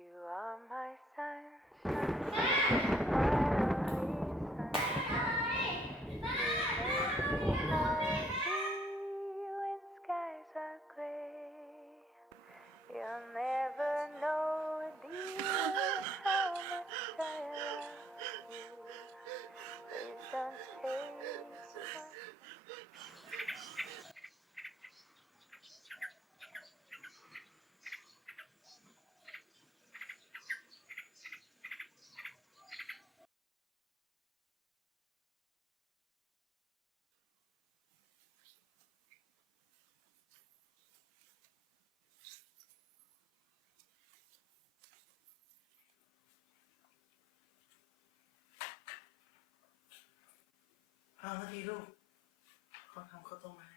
You are my sunshine, ห้านาทีลูกเขาทำข้าวต้มมาให้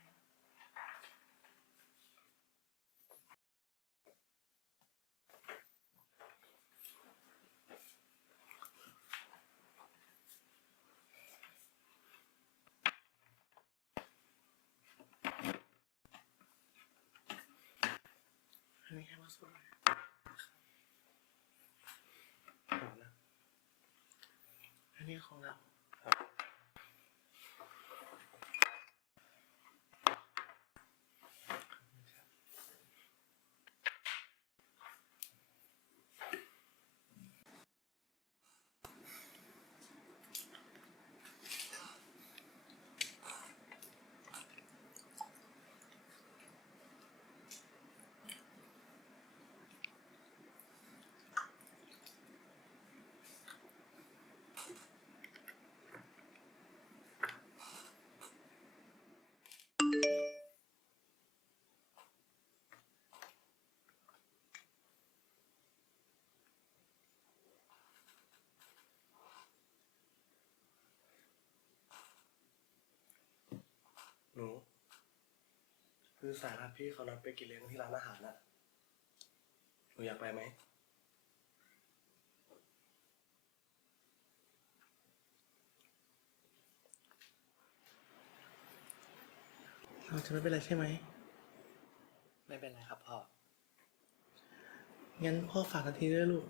อันนี้ให้มาสุดเลยของนะอันนี้ของเรา สายรับพี่เขานัดไปกินเลี้ยงที่ร้านอาหารน่ะหนูอยากไปไหม เราจะไม่เป็นไรใช่ไหม ไม่เป็นไรครับพ่อ งั้นพ่อฝากนาทีด้วยลูก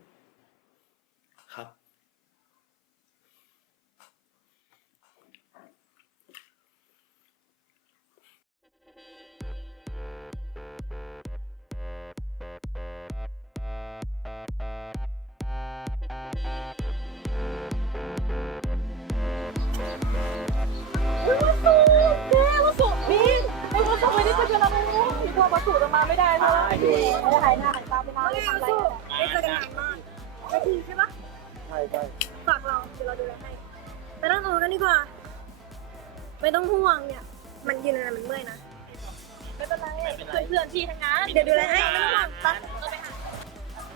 วัสุจะมาไม่ได้ใช่ไหมไม่หายหน้าหายตาไปนานเลยวัสุไม่เจอกันนานมากนาทีใช่ปะใช่ใช่ฝากเราเดี๋ยวเราดูแลให้ไปนั่งตรงนู้นกันดีกว่า ไม่ต้องห่วงเนี่ย มันยืนอะไรมันเมื่อยนะไม่เป็นไรเพื่อนๆพี่ทั้งนั้นเดี๋ยวดูแลให้ไม่ต้องห่วงไป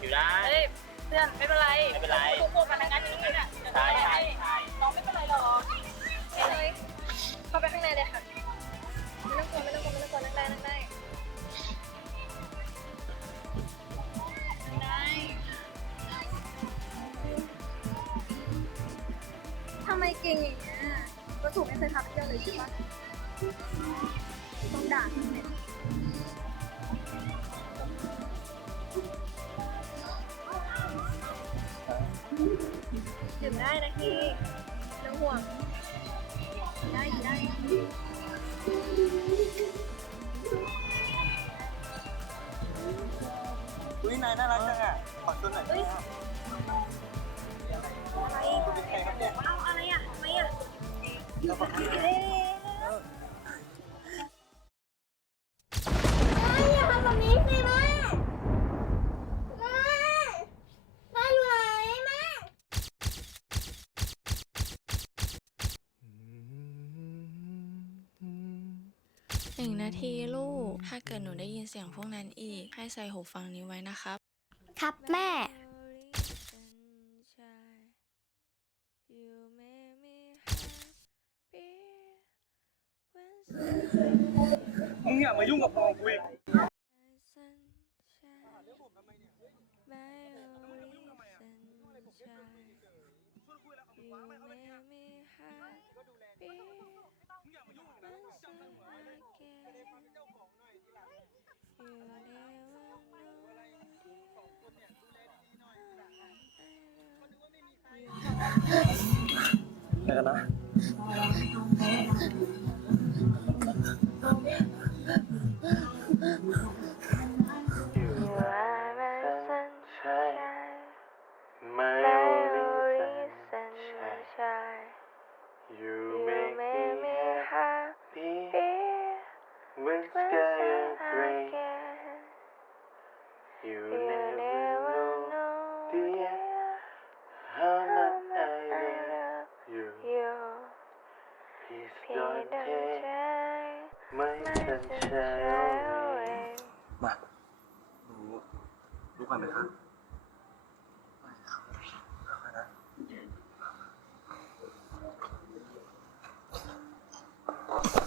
อยู่ได้เฮ้ยเพื่อนไม่เป็นไรไม่เป็นไรทุกคนมาทำงานอย่างนี้เนี่ยใช่ใช่ใช่น้องไม่เป็นไรหรอกเฮ้ยเข้าไปข้างในเลยค่ะ ไมเก่งอย่างเงี้ยก็ถูกไม่เคยทำเที่ยวเลยใช่ปะต้องด่าทำไมดื่มได้นะพี่ไม่ต้องห่วงได้อยู่ได้ เกิดหนูได้ยินเสียงพวกนั้นอีก ให้ใส่หูฟังนี้ไว้นะครับ ครับแม่ มึงอย่ามายุ่งกับพ่อกูอีก You มาดูดูก่อนไหมครับค่อยๆนะ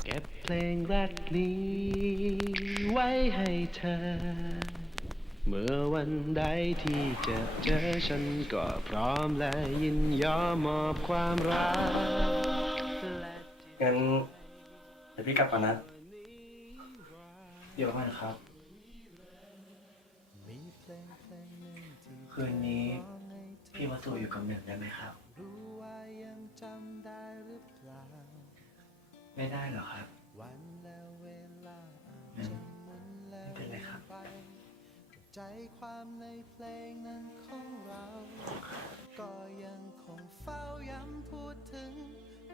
เก็บเพลงรักนี้ไว้ให้เธอ เมื่อวันใดที่จะเจอฉันก็พร้อมและยินยอมมอบความรักและงั้นเดี๋ยวพี่กลับก่อนนะ เดี๋ยวก่อนครับ คืนนี้พี่มาสู่อยู่กับหนึ่งได้ไหมครับ ไม่ได้หรอครับไม่เป็นไรครับใจความในเพลงนั้นของเรา ก็ยังคงเฝ้าย้ำพูดถึง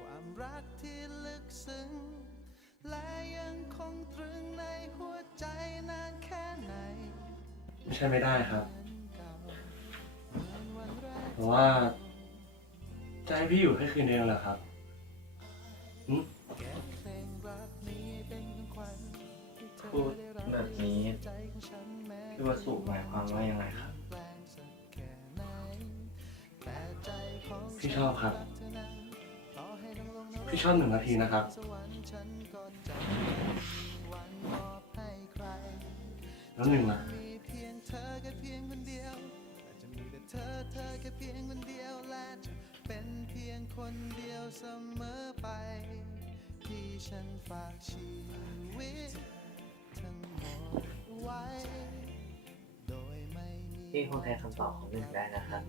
ความรักที่ลึกซึ้ง และยังคงตรึงในหัวใจนานแค่ไหนไม่ใช่ไม่ได้ครับ เพราะว่า จะให้พี่อยู่แค่คืนเดียวเหรอครับหึเพลงรักนี้เป็นของขวัญที่เธอพูดได้รับแบบนี้ใจของฉันแม้พี่วสุหมายความว่ายังไงครับแปลงสักแค่ไหนแต่ใจของพี่ชอบครับเธอนั้นต่อให้ต้องลงนรกพี่ชอบหนึ่งนาทีนะครับ แล้วหนึ่งล่ะมีเพียงเธอแค่เพียงคนเดียวและจะมีแต่เธอเธอแค่เพียงคนเดียวและจะเป็นเพียงคนเดียวเสมอไปที่ฉันฝากชีวิตทั้งหมดไว้ โดยไม่มีพี่คงแทนคำตอบของหนึ่งได้นะครับ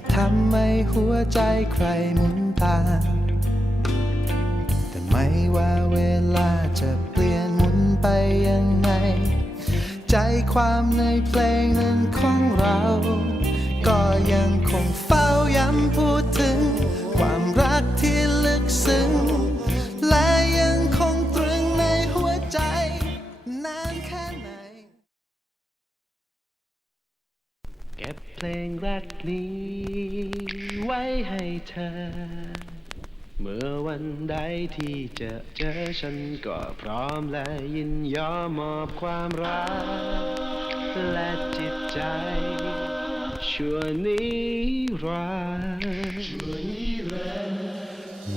จะทำให้หัวใจใครหมุนตาม แต่ไม่ว่าเวลาจะเปลี่ยนหมุนไปยังไง ใจความในเพลงนั้นของเรา ก็ยังคงเฝ้าย้ำพูดถึง ความรักที่ลึกซึ้ง เพลงรักนี้ไว้ให้เธอ เมื่อวันใดที่จะเจอฉันก็พร้อมและยินยอมมอบความรัก และจิตใจชั่วนิรันดร์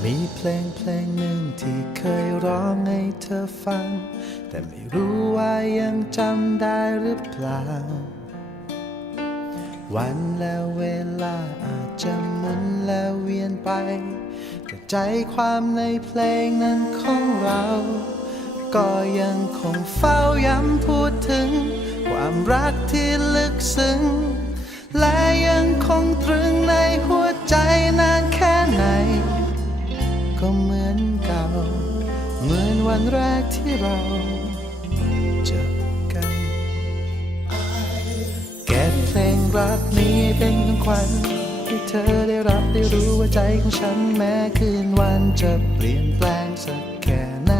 มีเพลงเพลงหนึ่งที่เคยร้องให้เธอฟัง แต่ไม่รู้ว่ายังจำได้หรือเปล่า วันและเวลาอาจจะหมุนและเวียนไป แต่ใจความในเพลงนั้นของเรา ก็ยังคงเฝ้าย้ำพูดถึง ความรักที่ลึกซึ้ง และยังคงตรึงในหัวใจนานแค่ไหน ก็เหมือนเก่า เหมือนวันแรกที่เรา รักนี้เป็นของขวัญให้เธอได้รับได้รู้ว่าใจของฉันแม้คืนวันจะเปลี่ยนแปลงสักแค่ไหน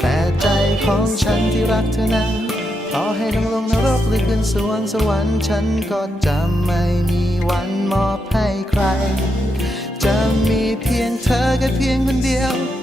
แต่ใจของฉันที่รักเธอนั้นต่อให้ต้องลงนรกหรือขึ้นสวงสวรรค์ฉันก็จะไม่มีวันมอบให้ใคร จะมีเพียงเธอแค่เพียงคนเดียว